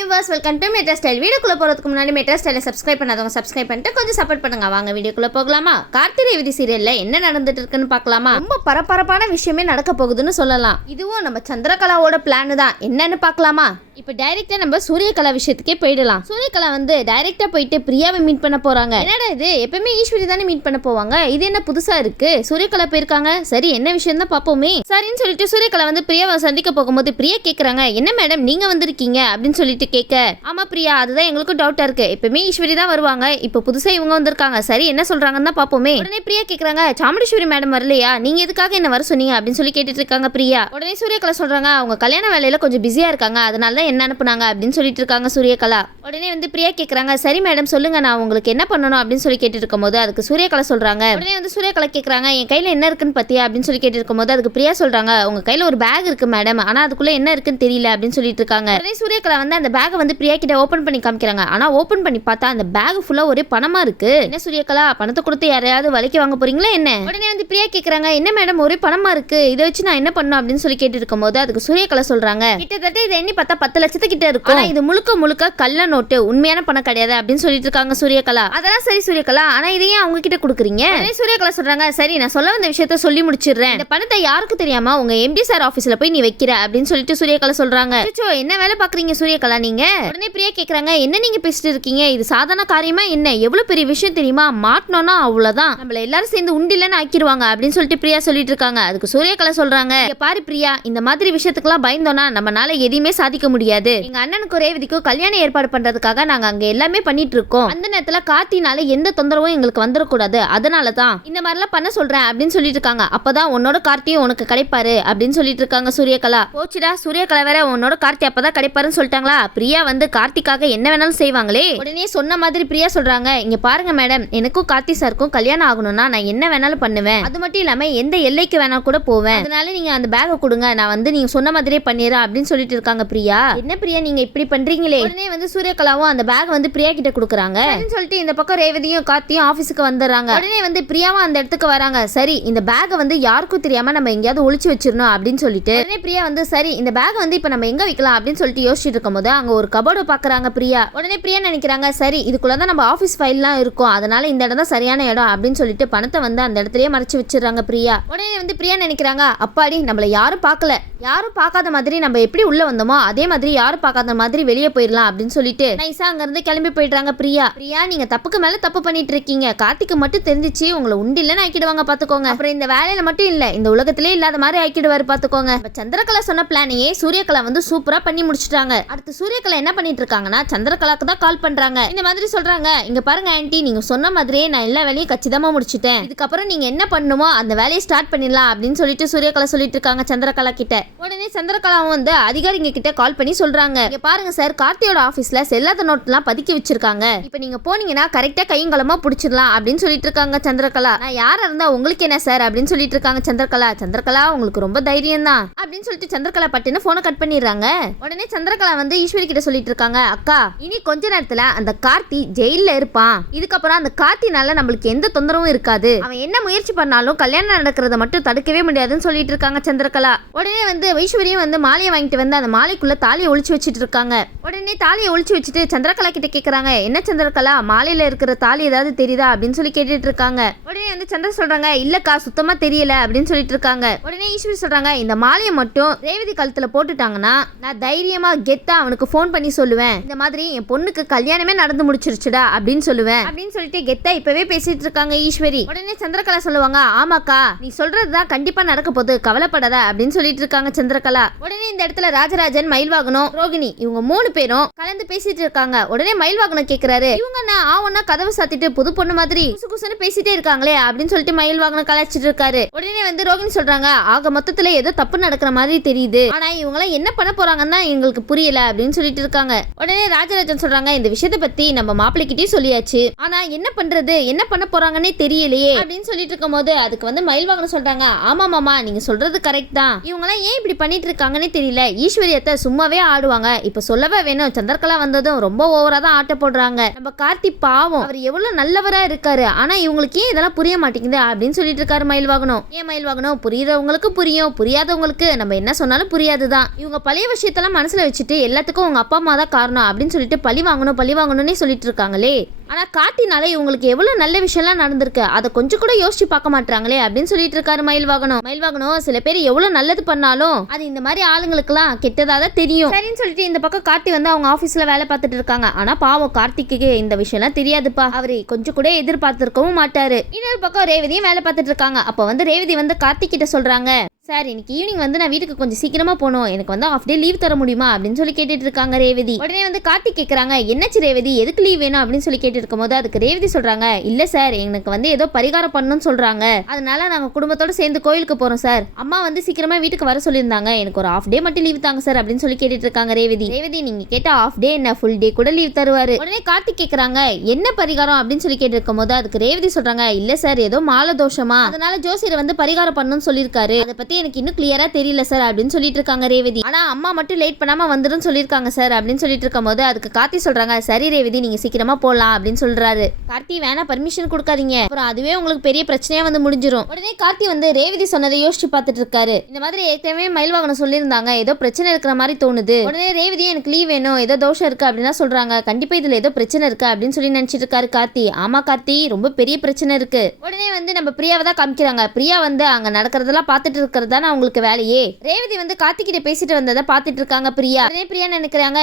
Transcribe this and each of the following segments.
Viewers, welcome to metro style. வீடியோக்குள்ள போறதுக்கு முன்னாடி மெட்ரா ஸ்டைலை சப்ஸ்கிரைப் பண்ணாதவங்க சப்ஸ்கிரைப் பண்ணிட்டு கொஞ்சம் சப்போர்ட் பண்ணுங்க. வாங்க வீடியோக்குள்ள போகலாமா? கார்த்திகை ரேவதி சீரியல்ல என்ன நடந்துட்டு இருக்குன்னு பார்க்கலாமா? ரொம்ப பரபரப்பான விஷயமே நடக்க போகுதுன்னு சொல்லலாம். இதுவும் நம்ம சந்திரகலாவோட பிளான் தான். என்னன்னு பார்க்கலாமா? இப்போ டைரக்டா நம்ம சூரியகலா விஷயத்துக்கே போயிடலாம். சூரியகலா வந்து டைரக்டா போயிட்டு பிரியாவை மீட் பண்ண போறாங்க. என்னடா இது, எப்பவுமே ஈஸ்வரி தானே மீட் பண்ண போவாங்க, இது என்ன புதுசா இருக்கு? சூரியகலா போயிருக்காங்க, சரி என்ன விஷயம் தான் பார்ப்போமே. சரின்னு சொல்லிட்டு சூரியகலா வந்து பிரியாவை சந்திக்க போகும்போது பிரியா கேக்குறாங்க, என்ன மேடம் நீங்க வந்திருக்கீங்க அப்படின்னு சொல்லிட்டு கேட்க, ஆமா பிரியா, அதுதான் எங்களுக்கும் டவுட்டா இருக்கு. எப்பவுமே ஈஸ்வரி தான் வருவாங்க, இப்போ புதுசா இவங்க வந்திருக்காங்க, சரி என்ன சொல்றாங்கன்னு தான் பார்ப்போமே. உடனே பிரியா கேக்குறாங்க, சாமுண்டீஸ்வரி மேடம் வரலையா, நீங்க எதுக்காக என்ன வர சொன்னீங்க அப்படின்னு சொல்லி கேட்டுட்டு இருக்காங்க பிரியா. உடனே சூரியகலா சொல்றாங்க, அவங்க கல்யாண வேலையில கொஞ்சம் பிஸியா இருக்காங்க, அதனால தான் என்ன அனுப்புனாங்க அப்படின்னு சொல்லிட்டு இருக்காங்க சூரியகலா. உடனே வந்து பிரியா கேக்குறாங்க, சரி மேடம் சொல்லுங்க, நான் உங்களுக்கு என்ன பண்ணணும் அப்படின்னு சொல்லி கேட்டு இருக்கும்போது அதுக்கு சூரியகலா சொல்றாங்க. உடனே வந்து சூரியகலா கேக்குறாங்க, என் கையில என்ன இருக்குன்னு பத்தியா அப்படின்னு சொல்லி கேட்டு இருக்கும்போது அதுக்கு பிரியா சொல்றாங்க, உங்க கையில ஒரு பேக் இருக்கு மேடம், ஆனா அதுக்குள்ள என்ன இருக்குன்னு தெரியல அப்படின்னு சொல்லிட்டு இருக்காங்க. உடனே சூரியகலா வந்து அந்த பேக்கை வந்து பிரியா கிட்ட ஓபன் பண்ணி காமிக்கிறாங்க. ஆனா ஓபன் பண்ணி பார்த்தா அந்த பேக் ஃபுல்லா ஒரே பணமா இருக்கு. என்ன சூரியகலா, பணத்தை கொடுத்து யாரையாவது வலிக்கு வாங்க போறீங்களா என்ன? உடனே வந்து பிரியா கேக்குறாங்க, என்ன மேடம் ஒரே பணமா இருக்கு, இதை வச்சு நான் என்ன பண்ணணும் அப்படின்னு சொல்லி கேட்டு இருக்கும்போது அதுக்கு சூரியகலா சொல்றாங்க, கிட்டத்தட்ட இதை எண்ணி பார்த்தா 10 லட்சத்துக்கு கிட்ட இருக்கும், ஆனா இது முழுக்க முழுக்க கள்ள நோட்டு, உண்மையான பணம் கிடையாது அப்படின்னு சொல்லிட்டு இருக்காங்க சூரியகலா. அதெல்லாம் சரி சூரியகலா, ஆனா இதையே அவங்க கிட்ட கொடுக்குறீங்க? சூரியகலா சொல்றாங்க, சரி நான் சொல்ல வந்த விஷயத்த சொல்லி முடிச்சிடுறேன், இந்த பணத்தை யாருக்கும் தெரியாம உங்க எம்டி சார் ஆபீஸ்ல போய் நீ வைக்கிற அப்படின்னு சொல்லிட்டு சூரியகலா சொல்றாங்க. என்ன வேலை பாக்குறீங்க சூரியகலா நீங்க? உடனே பிரியா கேக்குறாங்க, என்ன நீங்க பேசிட்டு இருக்கீங்க, இது சாதாரண காரியமா என்ன, எவ்வளவு பெரிய விஷயம் தெரியுமா, மாட்டணும்னா அவ்வளவுதான், நம்மள எல்லாரும் சேர்ந்து உண்டிலன்னு ஆக்கிடுவாங்க அப்படின்னு சொல்லிட்டு பிரியா சொல்லிட்டு இருக்காங்க. அதுக்கு சூரியகலா சொல்றாங்க, பாரு பிரியா, இந்த மாதிரி விஷயத்துக்குலாம் பயந்தோம்னா நம்மளால எதையுமே சாதிக்க முடியாது. எங்க அண்ணனுக்கு ரேவதிக்கும் கல்யாணம் ஏற்பாடு பண்றதுக்காக நாங்க அங்க எல்லாமே பண்ணிட்டு இருக்கோம், அந்த நேரத்துல கார்த்தினால எந்த தொந்தரவும் எங்களுக்கு வந்துடக்கூடாது, அதனாலதான் இந்த மாதிரிலாம் பண்ண சொல்றேன் அப்படின்னு சொல்லிட்டு இருக்காங்க. அப்பதான் உன்னோட கார்த்தியும் உனக்கு கிடைப்பாரு அப்படின்னு சொல்லிட்டு இருக்காங்க சூரியகலா. போச்சுடா, சூரியகலா வேற உன்னோட கார்த்தி அப்பதான் கிடைப்பாருன்னு சொல்லிட்டாங்களா, பிரியா வந்து கார்த்திக்காக என்ன வேணாலும் செய்வாங்களே. உடனே சொன்ன மாதிரி பிரியா சொல்றாங்க, இங்க பாருங்க மேடம், எனக்கும் கார்த்தி சாருக்கும் கல்யாணம் ஆகணும்னா நான் என்ன வேணாலும் பண்ணுவேன், அது மட்டும் இல்லாம எந்த எல்லைக்கு வேணா கூட போவேன், அதனால நீங்க அந்த பேக்கை கொடுங்க, நான் வந்து நீங்க சொன்ன மாதிரியே பண்ணிடுறேன் அப்படின்னு சொல்லிட்டு இருக்காங்க பிரியா. என்ன பிரியா நீங்க இப்படி பண்றீங்களே? உடனே வந்து சூரியகலாவும் அந்த பேக் வந்து பிரியா கிட்ட கொடுக்குறாங்க. சொல்லிட்டு இந்த பக்கம் ரேவதியும் கார்த்தியும் ஆபீஸ்க்கு வந்துடுறாங்க. உடனே வந்து பிரியாவும் அந்த இடத்துக்கு வராங்க. சரி இந்த பேக்கை வந்து யாருக்கும் தெரியாம நம்ம எங்கேயாவது ஒளிச்சு வச்சிடணும் அப்படின்னு சொல்லிட்டு உடனே பிரியா வந்து சரி இந்த பேக் வந்து இப்ப நம்ம எங்க வைக்கலாம் அப்படின்னு சொல்லிட்டு யோசிச்சுட்டு இருக்கும்போது அங்க ஒரு கபோர்டு பாக்குறாங்க பிரியா. உடனே பிரியா நினைக்கிறாங்க, சரி இதுக்குள்ளதான் நம்ம ஆபீஸ் ஃபைல்லாம் இருக்கும், அதனால இந்த இடம் தான் சரியான இடம் அப்படின்னு சொல்லிட்டு பணத்தை வந்து அந்த இடத்துலயே மறைச்சு வச்சிடறாங்க பிரியா. உடனே வந்து பிரியா நினைக்கிறாங்க, அப்பாடி நம்மள யாரும் பார்க்கல, யாரும் பார்க்காத மாதிரி நம்ம எப்படி உள்ள வந்தோமோ அதே மாதிரி யாரும் பார்க்காத மாதிரி வெளியே போயிடலாம் அப்படின்னு சொல்லிட்டு நைஸா அங்க இருந்து கிளம்பி போயிடுறாங்க பிரியா. பிரியா நீங்க தப்புக்கு மேல தப்பு பண்ணிட்டு இருக்கீங்க, கார்த்திக்கு மட்டும் தெரிஞ்சிச்சு உங்களை உண்டில்லன்னு ஆக்கிடுவாங்க பாத்துக்கோங்க, அப்புறம் இந்த வேலையில மட்டும் இல்ல இந்த உலகத்திலே இல்லாத மாதிரி ஆக்கிடுவாரு பாத்துக்கோங்க. சந்திரகலா சொன்ன பிளானையே சூரியகலா வந்து சூப்பரா பண்ணி முடிச்சிட்டாங்க. அடுத்து சூரியகலா என்ன பண்ணிட்டு இருக்காங்கன்னா சந்திரகலாக்கு தான் கால் பண்றாங்க. இந்த மாதிரி சொல்றாங்க, இங்க பாருங்க ஆன்ட்டி, நீங்க சொன்ன மாதிரியே நான் எல்லா வேலையும் கச்சிதமா முடிச்சிட்டேன், இதுக்கப்புறம் நீங்க என்ன பண்ணணுமோ அந்த வேலையை ஸ்டார்ட் பண்ணிடலாம் அப்படின்னு சொல்லிட்டு சூரியகலா சொல்லிட்டு இருக்காங்க சந்திரகலா கிட்ட. உடனே சந்திரகலாவும் வந்து அதிகாரிங்க கிட்ட கால் பண்ணி சொல்றாங்க, இங்க பாருங்க சார், கார்த்தியோட ஆபீஸ்ல செல்லாத நோட்லாம் பதுக்கி வச்சிருக்காங்க, இப்ப நீங்க போனீங்கன்னா கரெக்டா கையங்களமா புடிச்சிடலாம் அப்படின்னு சொல்லிட்டு இருக்காங்க சந்திரகலா. நான் யாரா இருந்தா உங்களுக்கு என்ன சார் அப்படின்னு சொல்லிட்டு இருக்காங்க சந்திரகலா. சந்திரகலா உங்களுக்கு ரொம்ப தைரியம் தான் அப்படின்னு சொல்லிட்டு சந்திரகலா பட்டுன்னு போனை கட் பண்ணிடுறாங்க. உடனே சந்திரகலா வந்து ஈஸ்வரி கிட்ட சொல்லிட்டு இருக்காங்க, அக்கா இனி கொஞ்ச நேரத்துல அந்த கார்த்தி ஜெயில இருப்பான், இதுக்கப்புறம் அந்த கார்த்தினால நம்மளுக்கு எந்த தொந்தரவும் இருக்காது, அவன் என்ன முயற்சி பண்ணாலும் கல்யாணம் நடக்கிறத மட்டும் தடுக்கவே முடியாதுன்னு சொல்லிட்டு இருக்காங்க சந்திரகலா. உடனே வந்து ஈஸ்வரியும் வந்து மாலையை வாங்கிட்டு வந்து அந்த மாலைக்குள்ள தாலியை ஒளிச்சு வச்சிட்டு இருக்காங்க. உடனே தாலியை ஒளிச்சு வச்சுட்டு சந்திரகலா கிட்ட கேக்குறாங்க, என்ன சந்திரகலா மாலையில இருக்கிற தாலி ஏதாவது தெரியுதா அப்படின்னு சொல்லி கேட்டுட்டு இருக்காங்க. உடனே வந்து சந்திர சொல்றாங்க, இல்லக்கா சுத்தமா தெரியல அப்படின்னு சொல்லிட்டு இருக்காங்க. உடனே ஈஸ்வரி சொல்றாங்க, இந்த மாலையை மட்டும் ரேவதி கழுத்துல போட்டுட்டாங்கன்னா நான் தைரியமா கெத்தா அவனுக்கு போன் பண்ணி சொல்லுவேன், இந்த மாதிரி என் பொண்ணுக்கு கல்யாணமே நடந்து முடிச்சிருச்சுடா அப்படின்னு சொல்லுவேன் அப்படின்னு சொல்லிட்டு கெத்தா இப்பவே பேசிட்டு இருக்காங்க ஈஸ்வரி. உடனே சந்திரகலா சொல்லுவாங்க, ஆமாக்கா நீ சொல்றதுதான் கண்டிப்பா நடக்க போகுது, கவலைப்படாத அப்படின்னு சொல்லிட்டு இருக்காங்க சந்திரகலா. உடனே இந்த இடத்துல ராஜராஜன், மயில்வாகனம், ரோகிணி இவங்க 3 பேரும் கலந்து பேசிட்டு இருக்காங்க. உடனே மயில்வாகனம் கேக்குறாரு, இவங்க ஆவனா கதவை சாத்திட்டு புது பொண்ணு மாதிரி குசுகுசுன்னு பேசிட்டே இருக்காங்களே அப்படின்னு சொல்லிட்டு மயில்வாகனம் கலாச்சிட்டு இருக்காரு. உடனே வந்து ரோகிணி சொல்றாங்க, ஆக மொத்தத்துல ஏதோ தப்பு நடக்கிற மாதிரி தெரியுது, ஆனா இவங்க எல்லாம் என்ன பண்ண போறாங்கன்னா எங்களுக்கு புரியல அப்படின்னு சொல்லிட்டு இருக்காங்க. உடனே ராஜராஜன் சொல்றாங்க, இந்த விஷயத்த பத்தி நம்ம மாப்பிள்ளைகிட்டயும் சொல்லியாச்சு, ஆனா என்ன பண்றது, என்ன பண்ண போறாங்கன்னே தெரியலையே அப்படின்னு சொல்லிட்டு இருக்கும் போது அதுக்கு வந்து மயில்வாகனம் சொல்றாங்க, ஆமா மாமா நீங்க சொல்றது கரெக்ட் தான், இவங்க எல்லாம் ஏன் இப்படி பண்ணிட்டு இருக்காங்கன்னே தெரியல, ஈஸ்வரியத்தை சும்மாவே ஜாலியா ஆடுவாங்க. இப்ப சொல்லவே வேணும், சந்திரகலா வந்ததும் ரொம்ப ஓவரா தான் ஆட்ட போடுறாங்க. நம்ம கார்த்தி பாவம், அவர் எவ்வளவு நல்லவரா இருக்காரு, ஆனா இவங்களுக்கு ஏன் இதெல்லாம் புரிய மாட்டேங்குது அப்படின்னு சொல்லிட்டு இருக்காரு மயில்வாகனம். ஏன் மயில்வாகனம், புரியுறவங்களுக்கு புரியும், புரியாதவங்களுக்கு நம்ம என்ன சொன்னாலும் புரியாதுதான். இவங்க பழைய விஷயத்தெல்லாம் மனசுல வச்சுட்டு எல்லாத்துக்கும் உங்க அப்பா அம்மா தான் காரணம் அப்படின்னு சொல்லிட்டு பழி வாங்கணும்னே சொல்லிட்டு இருக்காங்களே. ஆனா கார்த்தினால இவங்களுக்கு எவ்வளவு நல்ல விஷயம்லாம் நடந்திருக்கு, அதை கொஞ்சம் கூட யோசிச்சு பார்க்க மாட்டாங்களே அப்படின்னு சொல்லிட்டு இருக்காரு மயில்வாகனம். சில பேர் எவ்வளவு நல்லது பண்ணாலும் அது இந்த மாதிரி ஆளுங்களுக்குலாம் கெட்டதா தான் தெரியும். சரின்னு சொல்லிட்டு இந்த பக்கம் கார்த்தி வந்து அவங்க ஆபீஸ்ல வேலை பார்த்துட்டு இருக்காங்க. ஆனா பாவம் கார்த்திக்கு இந்த விஷயம்லாம் தெரியாதுப்பா, அவரு கொஞ்சம் கூட எதிர்பார்த்திருக்கவும் மாட்டாரு. இன்னொரு பக்கம் ரேவதியும் வேலை பார்த்துட்டு இருக்காங்க. அப்ப வந்து ரேவதி வந்து கார்த்திக் கிட்ட சொல்றாங்க, சார் இன்னைக்கு ஈவினிங் வந்து நான் வீட்டுக்கு கொஞ்சம் சீக்கிரமா போகணும், எனக்கு வந்து ஆஃப் டே லீவ் தர முடியுமா அப்படின்னு சொல்லி கேட்டுட்டு இருக்காங்க ரேவதி. உடனே வந்து கார்த்திக் கேட்கறாங்க, என்னச்சு ரேவதி, எதுக்கு லீவ் வேணும் அப்படின்னு சொல்லி கேட்டு இருக்கும் போது அதுக்கு ரேவதி சொல்றாங்க, இல்ல சார் எனக்கு வந்து ஏதோ பரிகாரம் பண்ணணும்னு சொல்றாங்க, அதனால நாங்க குடும்பத்தோட சேர்ந்து கோயிலுக்கு போறோம் சார், அம்மா வந்து சீக்கிரமா வீட்டுக்கு வர சொல்லியிருந்தாங்க, எனக்கு ஒரு ஆஃப் டே மட்டும் லீவ் தாங்க சார் அப்படின்னு சொல்லி கேட்டுட்டு இருக்காங்க ரேவதி. நீங்க கேட்ட ஆஃப் டே என்ன, ஃபுல் டே கூட லீவ் தருவாரு. உடனே கார்த்திக் கேட்கறாங்க, என்ன பரிகாரம் அப்படின்னு சொல்லி கேட்டு இருக்கும் போது அதுக்கு ரேவதி சொல்றாங்க, இல்ல சார் ஏதோ மாலை தோஷமா, அதனால ஜோசியர் வந்து பரிகாரம் பண்ணணும்னு சொல்லியிருக்காரு, அதை பத்தி எனக்கு இன்னும் கிளியரா தெரியல சார் அப்படின்னு சொல்லிட்டு இருக்காங்க ரேவதி. ஆனா அம்மா மட்டும் லேட் பண்ணாம வந்துடும் சொல்லிருக்காங்க சார் அப்படின்னு சொல்லிட்டு இருக்கும் போது அதுக்கு கார்த்தி சொல்றாங்க, சரி ரேவதி நீங்க சீக்கிரமா போலாம் அப்படின்னு சொல்றாரு. கார்த்தி வேணா பர்மிஷன் கொடுக்காதீங்க, அப்புறம் அதுவே உங்களுக்கு பெரிய பிரச்சனையா வந்து முடிஞ்சிரும். உடனே கார்த்தி வந்து ரேவதி சொன்னதை யோசிச்சு பார்த்துட்டு இருக்காரு. இந்த மாதிரி ஏற்கனவே மயில்வாகனம் சொல்லியிருந்தாங்க, ஏதோ பிரச்சனை இருக்கிற மாதிரி தோணுது. உடனே ரேவதி எனக்கு லீவ் வேணும், ஏதோ தோஷம் இருக்கு அப்படின்னா சொல்றாங்க, கண்டிப்பா இதுல ஏதோ பிரச்சனை இருக்கு அப்படின்னு சொல்லி நினைச்சிட்டு இருக்காரு கார்த்தி. ஆமா கார்த்தி, ரொம்ப பெரிய பிரச்சனை இருக்கு. உடனே வந்து நம்ம பிரியாவை தான் காமிக்கிறாங்க. பிரியா வந்து அங்க நடக்கிறதெல்லாம் பார்த்துட்டு இருக்கிறது தான் அவங்களுக்கு வேலையே. ரேவதி வந்து கார்த்தி கிட்ட பேசிட்டு வந்ததை பார்த்துட்டு இருக்காங்க பிரியா. உடனே பிரியா நினைக்கிறாங்க,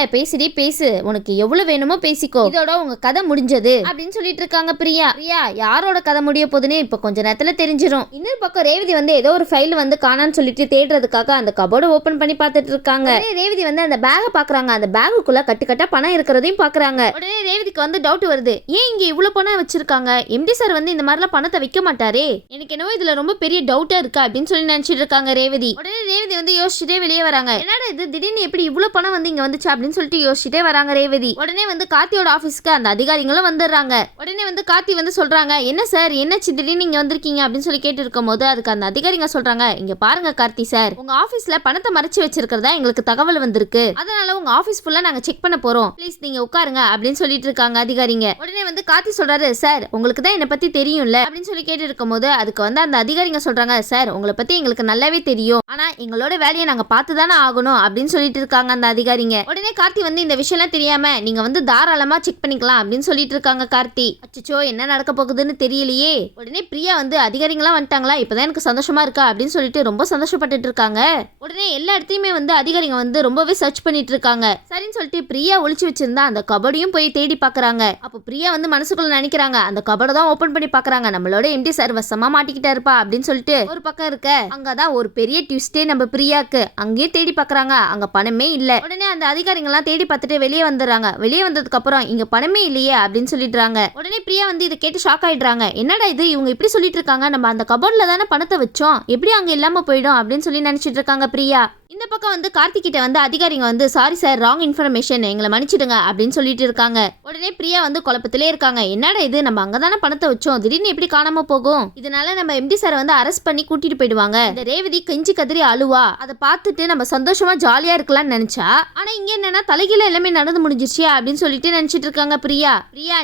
பேசு, உனக்கு எவ்வளவு வேணுமோ பேசிக்கோ, இதோட உங்க கதை முடிஞ்சது அப்படின்னு சொல்லிட்டு இருக்காங்க பிரியா. யாரோட கதை முடிய போகுதுன்னு இப்ப கொஞ்ச நேரத்துல தெரிஞ்சிடும். இன்னொரு பக்கம் ரேவதி வந்து ஏதோ ஒரு ஃபைல் வந்து காணான்னு சொல்லிட்டு தேடுறதுக்காக அந்த கபோர்டு ஓபன் பண்ணி பார்த்துட்டு இருக்காங்க. ரேவதி வந்து அந்த பேக பாக்குறாங்க. அந்த பேகுக்குள்ள கட்டுக்கட்டா பணம் இருக்கிறதையும் பாக்குறாங்க. உடனே ரேவதிக்கு வந்து டவுட் வருது, ஏன் இங்க இவ்வளவு பணம் வச்சிருக்காங்க, எம்டி சார் வந்து இந்த மாதிரிலாம் பணத்தை வைக்க மாட்டாரே, எனக்கு என்னவோ இதுல ரொம்ப பெரிய டவுட்டா இருக்கு அப்படின்னு சொல்லி நினைச்சிட்டு இருக்காங்க ரேவதி. உடனே ரேவதி வந்து யோசிச்சுட்டே வெளியே வராங்க. என்னடா இது திடீர்னு எப்படி இவ்வளவு பணம் வந்து இங்க வந்துச்சு அப்படின்னு சொல்லிட்டு யோசிச்சுட்டே வராங்க ரேவதி. உடனே வந்து கார்த்தியோட ஆபீஸ்க்கு அந்த அதிகாரிகளும் வந்துடுறாங்க. உடனே வந்து கார்த்தி வந்து சொல்றாங்க, என்ன சார் என்னாச்சு திடீர்னு இங்க வந்திருக்கீங்க அப்படின்னு சொல்லி கேட்டு இருக்கும் போது அதுக்கு அந்த அதிகாரிங்க சொல்றாங்க, இங்க பாருங்க கார்த்தி சார், உங்க ஆபீஸ்ல பணத்தை மறைச்சு வச்சிருக்கிறதா எங்களுக்கு தகவல் வந்திருக்கு, அதனால உங்க ஆபீஸ் ஃபுல்லா நாங்க செக் பண்ண போறோம், ப்ளீஸ் நீங்க உட்காருங்க அப்படின்னு சொல்லிட்டு இருக்காங்க அதிகாரிங்க. உடனே வந்து கார்த்தி சொல்றாரு, சார் உங்களுக்கு தான் என்ன பத்தி தெரியும்ல அப்படின்னு சொல்லி கேட்டு இருக்கும் போது அதுக்கு வந்து அந்த அதிகாரிங்க சொல்றாங்க, சார் உங்களை பத்தி எங்களுக்கு நல்லாவே தெரியும், ஆனா எங்களோட வேலையை நாங்க பார்த்து தானே ஆகணும் அப்படின்னு சொல்லிட்டு இருக்காங்க அந்த அதிகாரிங்க. உடனே கார்த்தி வந்து இந்த விஷயம்லாம் தெரியாம நீங்க வந்து தாராளமா செக் பண்ணிக்கலாம் அப்படின்னு சொல்லிட்டு இருக்காங்க கார்த்தி. அச்சோ என்ன நடக்க போகுதுன்னு தெரியலையே. உடனே பிரியா வந்து அதிகாரிங்களா வந்துட்டாங்களா, இப்பதான் எனக்கு சந்தோஷமா இருக்கா அப்படின்னு சொல்லிட்டு ரொம்ப சந்தோஷப்பட்டுட்டு இருக்காங்க. உடனே எல்லா இடத்தையுமே வந்து அதிகாரிங்க வந்து ரொம்பவே சர்ச் பண்ணிட்டு இருக்காங்க. சரின்னு சொல்லிட்டு பிரியா ஒளிச்சு வச்சிருந்தா அந்த கபோர்டையும் போய் தேடி பாக்குறாங்க. அப்போ பிரியா வந்து மனசுக்குள்ள நினைக்கிறாங்க, அந்த கபோர்டை தான் ஓபன் பண்ணி பாக்குறாங்க, நம்மளோட எம்டி சார் வசமா மாட்டிக்கிட்டாருப்பா அப்படின்னு சொல்லிட்டு ஒரு பக்கம் இருக்க அங்கதான் ஒரு பெரிய ட்விஸ்டே நம்ம பிரியாக்கு. அங்கேயே தேடி பாக்குறாங்க, அங்க பணமே இல்ல. உடனே அந்த அதிகாரிகள் எல்லாம் தேடி பார்த்துட்டு வெளியே வந்துடுறாங்க. வெளியே வந்ததுக்கு அப்புறம் இங்க பணமே இல்லையே அப்படின்னு சொல்லிடுறாங்க. உடனே பிரியா வந்து இதை கேட்டு ஷாக் ஆயிடுறாங்க. என்னடா இது இவங்க இப்படி சொல்லிட்டு இருக்காங்க, நம்ம அந்த கபோர்ட்ல தானே பணத்தை வச்சோம், எப்படி அங்க இல்லாம போயிடும் அப்படின்னு சொல்லி நினைச்சிட்டு இருக்காங்க பிரியா. இந்த பக்கம் வந்து கார்த்திக் கிட்ட வந்து அதிகாரிங்க வந்து சாரி சார் ராங் இன்ஃபர்மேஷன் எங்களை மன்னிச்சிடுங்க அப்படின்னு சொல்லிட்டு இருக்காங்க. உடனே பிரியா வந்து குழப்பத்திலே இருக்காங்க, என்னடா இது நம்ம அங்கதானே பணத்தை வச்சோம், திடீர்னு எப்படி காணாம போகும், இதனால நம்ம எம்டி சார் வந்து அரெஸ்ட் பண்ணி கூட்டிட்டு போயிடுவாங்க, இந்த ரேவதி கெஞ்சி கதறி அழுவா, அதை பார்த்துட்டு நம்ம சந்தோஷமா ஜாலியா இருக்கலாம்னு நினைச்சா, ஆனா இங்க என்னன்னா தலைகீழ எல்லாமே நடந்து முடிஞ்சிச்சு அப்படின்னு சொல்லிட்டு நினைச்சிட்டு இருக்காங்க பிரியா.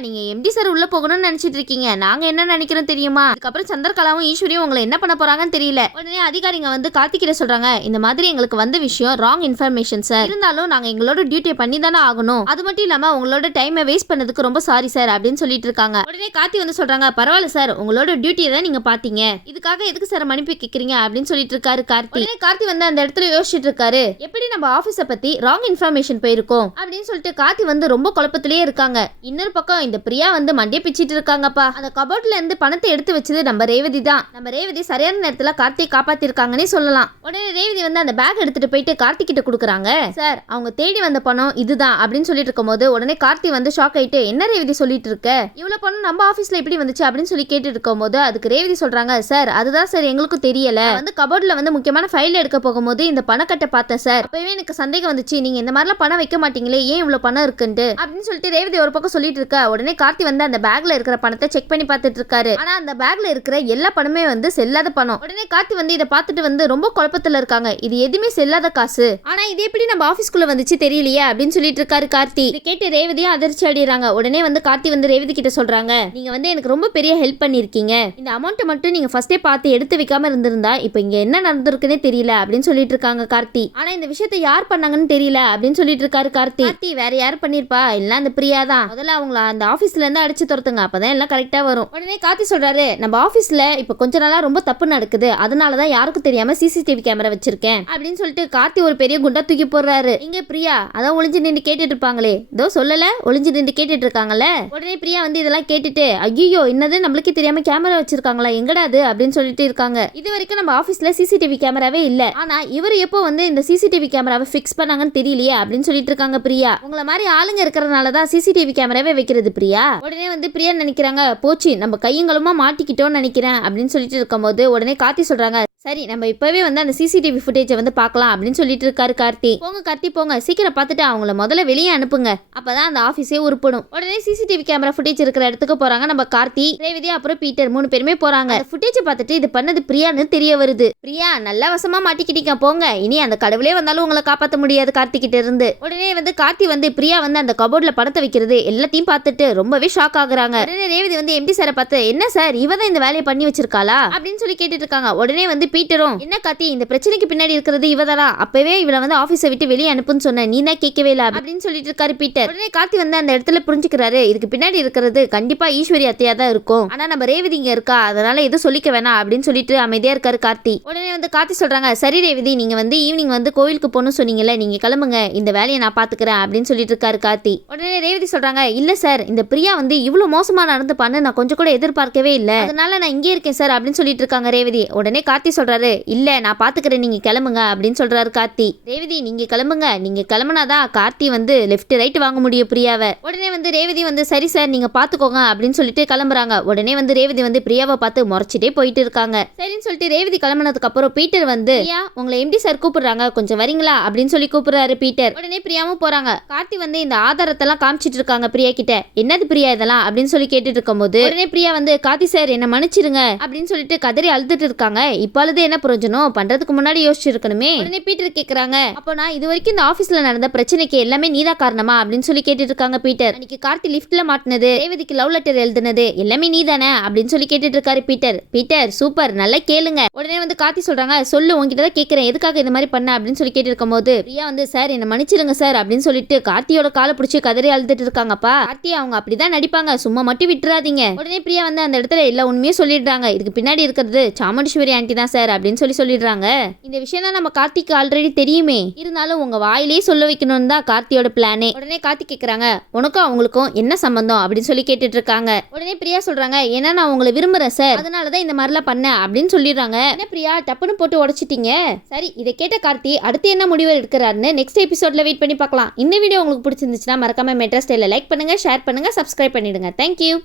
நீங்க எம்டி சார் உள்ள போகணும்னு நினைச்சிட்டு இருக்கீங்க, நாங்க என்ன நினைக்கிறோம் தெரியுமா, அதுக்கப்புறம் சந்திரகலாவும் ஈஸ்வரியும் உங்களை என்ன பண்ண போறாங்கன்னு தெரியல. உடனே அதிகாரிங்க வந்து கார்த்திக் கிட்ட சொல்றாங்க, இந்த மாதிரி எங்களுக்கு வந்த விஷயம் ராங் இன்ஃபர்மேஷன் சார், இருந்தாலும் நாங்க எங்களோட டியூட்டியை பண்ணி தானே ஆகணும், அது மட்டும் இல்லாம உங்களோட டைமை வேஸ்ட் பண்ணதுக்கு ரொம்ப சாரி சார் அப்படின்னு சொல்லிட்டு இருக்காங்க. உடனே கார்த்தி வந்து சொல்றாங்க, பரவாயில்ல சார் உங்களோட டியூட்டியை தான் நீங்க பாத்தீங்க, இதுக்காக எதுக்கு சார் மன்னிப்பு கேக்குறீங்க அப்படின்னு சொல்லிட்டு இருக்காரு கார்த்தி. உடனே கார்த்தி வந்து அந்த இடத்துல யோசிச்சுட்டு இருக்காரு, எப்படி நம்ம ஆபீஸ பத்தி ராங் இன்ஃபர்மேஷன் போயிருக்கோம் அப்படின்னு சொல்லிட்டு கார்த்தி வந்து ரொம்ப குழப்பத்திலேயே இருக்காங்க. இன்னொரு பக்கம் இந்த பிரியா வந்து மண்டிய பிச்சிட்டு இருக்காங்கப்பா. அந்த கபோர்ட்ல இருந்து பணத்தை எடுத்து வச்சது நம்ம ரேவதி தான், நம்ம ரேவதி சரியான நேரத்துல கார்த்தியை காப்பாத்திருக்காங்கன்னே சொல்லலாம். உடனே ரேவதி வந்து அந்த பேக் எடுத்துட்டு போயிட்டு கார்த்திக் கிட்ட கொடுக்குறாங்க. சார் அவங்க தேடி வந்த பணம் இதுதான் அப்படின்னு சொல்லிட்டு இருக்கும்போது உடனே கார்த்தி வந்து ஷாக் ஆயிட்டு, என்ன ரேவதி சொல்லிட்டு இருக்க, இவ்வளவு பணம் நம்ம ஆபீஸ்ல எப்படி வந்துச்சு அப்படின்னு சொல்லி கேட்டு இருக்கும்போது அதுக்கு ரேவதி சொல்றாங்க, சார் அதுதான் சார் எங்களுக்கும் தெரியல, வந்து கபோர்ட்ல வந்து முக்கியமான ஃபைல் எடுக்க போகும்போது இந்த பணக்கட்டை பார்த்தேன் சார், அப்பவே எனக்கு சந்தேகம் வந்துச்சு, நீங்க இந்த மாதிரிலாம் பணம் வைக்க மாட்டீங்களே, ஏன் இவ்வளவு பணம் இருக்குன்னு அப்படின்னு சொல்லிட்டு ரேவதி ஒரு பக்கம் சொல்லிட்டு இருக்க. உடனே கார்த்தி வந்து அந்த பேக்ல இருக்கிற பணத்தை செக் பண்ணி பார்த்துட்டு இருக்காரு. ஆனா அந்த பேக்ல இருக்கிற எல்லா பணமே வந்து செல்லாத பணம். உடனே கார்த்தி வந்து இதை பார்த்துட்டு வந்து ரொம்ப குழப்பத்துல இருக்காங்க, இது எதுவுமே ஆபீஸ்ல இல்லாத காசு, ஆனா இது எப்படி நம்ம ஆபீஸ்க்குள்ள வந்துச்சு தெரியலையே அப்படின்னு சொல்லிட்டு இருக்காரு கார்த்தி. இதை கேட்டு ரேவதியும் அதிர்ச்சி அடைறாங்க. உடனே வந்து கார்த்தி வந்து ரேவதி கிட்ட சொல்றாங்க, நீங்க வந்து எனக்கு ரொம்ப பெரிய ஹெல்ப் பண்ணிருக்கீங்க. இந்த அமௌண்ட் மட்டும் நீங்க ஃபர்ஸ்டே பார்த்து எடுத்து வைக்காம இருந்திருந்தா இப்போ இங்க என்ன நடந்திருக்குன்னே தெரியல அப்படின்னு சொல்லிட்டு இருக்காங்க கார்த்தி. ஆனா இந்த விஷயத்தை யார் பண்ணாங்கன்னு தெரியல அப்படின்னு சொல்லிட்டு இருக்காரு கார்த்தி. கார்த்தி வேற யார் பண்ணிருப்பா, இல்ல அந்த பிரியா தான். முதல்ல அவங்கள அந்த ஆபீஸ்ல இருந்து அடிச்சு துரத்துங்க, அப்பதான் எல்லாம் கரெக்டா வரும். உடனே கார்த்தி சொல்றாரு, நம்ம ஆபீஸ்ல இப்ப கொஞ்ச நாளா ரொம்ப தப்பு நடக்குது, அதனாலதான் யாருக்கும் தெரியாம சிசிடிவி கேமரா வச்சிருக்கேன் அப்படின்னு சொல்லிட்டு கார்த்தி ஒரு பெரிய குண்டா தூக்கி போடுறாரு. இங்க பிரியா அதான் ஒளிஞ்சு நின்று கேட்டுட்டு இருப்பாங்களே, இதோ சொல்லல ஒளிஞ்சு நின்று கேட்டுட்டு இருக்காங்கல்ல. உடனே பிரியா வந்து இதெல்லாம் கேட்டுட்டு, ஐயோ என்னது நம்மளுக்கே தெரியாம கேமரா வச்சிருக்காங்களா, எங்கடா அது அப்படின்னு சொல்லிட்டு இருக்காங்க. இது வரைக்கும் நம்ம ஆபீஸ்ல சிசிடிவி கேமராவே இல்ல, ஆனா இவர் எப்போ வந்து இந்த சிசிடிவி கேமராவை ஃபிக்ஸ் பண்ணாங்கன்னு தெரியலையே அப்படின்னு சொல்லிட்டு இருக்காங்க பிரியா. உங்களை மாதிரி ஆளுங்க இருக்கிறதுனாலதான் சிசிடிவி கேமராவே வைக்கிறது பிரியா. உடனே வந்து பிரியா நினைக்கிறாங்க, போச்சு நம்ம கையங்களுமா மாட்டிக்கிட்டோம்னு நினைக்கிறேன் அப்படின்னு சொல்லிட்டு இருக்கும்போது உடனே கார்த்தி சொல்றாங்க, சரி நம்ம இப்பவே வந்து அந்த சிசிடிவி ஃபுட்டேஜை வந்து பார்க்கலாம் அப்படின்னு சொல்லிட்டு இருக்காரு கார்த்தி. போங்க கார்த்தி போங்க, சீக்கிரம் பார்த்துட்டு அவங்கள முதல்ல வெளியே அனுப்புங்க, அப்பதான் அந்த ஆஃபீஸே உருப்படும். உடனே சிசிடிவி கேமரா ஃபுட்டேஜ் இருக்கிற இடத்துக்கு போறாங்க. நம்ம கார்த்தி, ரேவதி அப்புறம் பீட்டர் 3 பேருமே போறாங்க. ஃபுட்டேஜ் பார்த்துட்டு இது பண்ணது பிரியான்னு தெரிய வருது. பிரியா நல்லா வசமா மாட்டிக்கிட்டீங்க போங்க, இனி அந்த கடவுளே வந்தாலும் உங்களை காப்பாற்ற முடியாது கார்த்தி கிட்ட இருந்து. உடனே வந்து கார்த்தி வந்து பிரியா வந்து அந்த கபோர்ட்ல பணத்தை வைக்கிறது எல்லாத்தையும் பார்த்துட்டு ரொம்பவே ஷாக் ஆகுறாங்க. உடனே ரேவதி வந்து எம்டி சாரை பார்த்து, என்ன சார் இவதான் இந்த வேலையை பண்ணி வச்சிருக்காளா அப்படின்னு சொல்லி கேட்டுட்டு இருக்காங்க. உடனே வந்து பீட்டரும், என்ன கார்த்தி இந்த பிரச்சனைக்கு பின்னாடி இருக்கிறது இவதானா, அப்பவே இவளை வந்து ஆபீஸை விட்டு வெளியே அனுப்புன்னு சொன்ன, நீ தான் கேட்கவே இல்லை அப்படின்னு சொல்லிட்டு இருக்காரு பீட்டர். உடனே கார்த்தி வந்து அந்த இடத்துல புரிஞ்சுக்கிறாரு, இதுக்கு பின்னாடி இருக்கிறது கண்டிப்பா ஈஸ்வரி அத்தையா தான் இருக்கும், ஆனா நம்ம ரேவதி இங்க இருக்கா, அதனால எதுவும் சொல்லிக்க வேணாம் அப்படின்னு சொல்லிட்டு அமைதியா இருக்காரு கார்த்தி. உடனே வந்து கார்த்தி சொல்றாங்க, சரி ரேவதி நீங்க வந்து ஈவினிங் வந்து கோயிலுக்கு போகணும்னு சொன்னீங்கல்ல, நீங்க கிளம்புங்க, இந்த வேலையை நான் பாத்துக்கிறேன் அப்படின்னு சொல்லிட்டு இருக்காரு கார்த்தி. உடனே ரேவதி சொல்றாங்க, இல்ல சார் இந்த பிரியா வந்து இவ்வளவு மோசமா நடந்துப்பான்னு நான் கொஞ்சம் கூட எதிர்பார்க்கவே இல்லை, அதனால நான் இங்கே இருக்கேன் சார் அப்படின்னு சொல்லிட்டு இருக்காங்க ரேவதி. உடனே கார்த்தி சொல்றாரு, இல்ல நான் பாத்துக்கிறேன் நீங்க கிளம்புங்க அப்படின்னு சொல்றாரு கார்த்தி. ரேவதி நீங்க கிளம்புங்க, நீங்க கிளம்புனாதான் கார்த்தி வந்து லெஃப்ட் ரைட் வாங்க முடியும் பிரியாவை. உடனே வந்து ரேவதி வந்து சரி சார் நீங்க பாத்துக்கோங்க அப்படின்னு சொல்லிட்டு கிளம்புறாங்க. உடனே வந்து ரேவதி வந்து பிரியாவை பார்த்து முறைச்சிட்டே போயிட்டு இருக்காங்க. சரின்னு சொல்லிட்டு ரேவதி கிளம்புனதுக்கு அப்புறம் பீட்டர் வந்து, பிரியா உங்களை எம்டி சார் கூப்பிடுறாங்க கொஞ்சம் வரீங்களா அப்படின்னு சொல்லி கூப்பிடுறாரு பீட்டர். உடனே பிரியாவும் போறாங்க. கார்த்தி வந்து இந்த ஆதாரத்தை எல்லாம் காமிச்சிட்டு இருக்காங்க பிரியா கிட்ட. என்னது பிரியா இதெல்லாம் அப்படின்னு சொல்லி கேட்டுட்டு இருக்கும்போது உடனே பிரியா வந்து, கார்த்தி சார் என்ன மன்னிச்சிருங்க அப்படின்னு சொல்லிட்டு கதறி அழுதுட்டு இருக்காங்க. இப்ப அழுது என்ன பிரயோஜனம், பண்றதுக்கு முன்னாடி யோசிச்சிருக்கணுமே. உடனே பீட்டர் கேக்குறாங்க, அப்போ நான் இது வரைக்கும் இந்த ஆபீஸ்ல நடந்த பிரச்சனைக்கு எல்லாமே நீதான் காரணமா அப்படின்னு சொல்லி கேட்டுட்டு இருக்காங்க பீட்டர். அன்னைக்கு கார்த்தி லிஃப்ட்ல மாட்டினது, ரேவதிக்கு லவ் லெட்டர் எழுதுனது எல்லாமே நீதானே அப்படின்னு சொல்லி கேட்டுட்டு இருக்காரு பீட்டர். பீட்டர் சூப்பர் நல்லா கேளுங்க. உடனே வந்து கார்த்தி சொல்றாங்க, சொல்லு உங்ககிட்ட தான் கேட்கிறேன், எதுக்காக இந்த மாதிரி பண்ண அப்படின்னு சொல்லி கேட்டு இருக்கும் போது பிரியா வந்து, சார் என்ன மன்னிச்சிருங்க சார் அப்படின்னு சொல்லிட்டு கார்த்தியோட காலை பிடிச்சி கதறி அழுதுட்டு இருக்காங்கப்பா. கார்த்தி அவங்க அப்படிதான் நடிப்பாங்க, சும்மா மட்டும் விட்டுறாதீங்க. உடனே பிரியா வந்து அந்த இடத்துல எல்லா உண்மையும் சொல்லிடுறாங்க. இதுக்கு பின்னாடி இருக்கிறது சாமுண்டீஸ்வரி ஆண்டி தான் சார் அப்படின்னு சொல்லிடுறாங்க. இந்த விஷயம் தான் நம்ம கார்த்திக்கு ஆல்ரெடி தெரியுமே, இருந்தாலும் உங்க வாயிலே சொல்ல வைக்கணும்னு தான் கார்த்தியோட பிளானே. உடனே கார்த்தி கேக்குறாங்க, உனக்கும் அவங்களுக்கும் என்ன சம்பந்தம் அப்படின்னு சொல்லி கேட்டுட்டு இருக்காங்க. உடனே பிரியா சொல்றாங்க, ஏன்னா நான் உங்களை விரும்புறேன் சார், அதனாலதான் இந்த மாதிரிலாம் பண்ண அப்படின்னு சொல்லிடுறாங்க. என்ன பிரியா டப்புன்னு போட்டு உடைச்சிட்டீங்க. சரி இதை கேட்ட கார்த்தி அடுத்து என்ன முடிவு எடுக்கிறாருன்னு நெக்ஸ்ட் எபிசோட்ல வெயிட் பண்ணி பார்க்கலாம். இந்த வீடியோ உங்களுக்கு பிடிச்சிருந்துச்சுன்னா மறக்காம மெட்ரா ஸ்டைல லைக் பண்ணுங்க, ஷேர் பண்ணுங்க, சப்ஸ்கிரைப் பண்ணிடுங்க. தேங்க்யூ.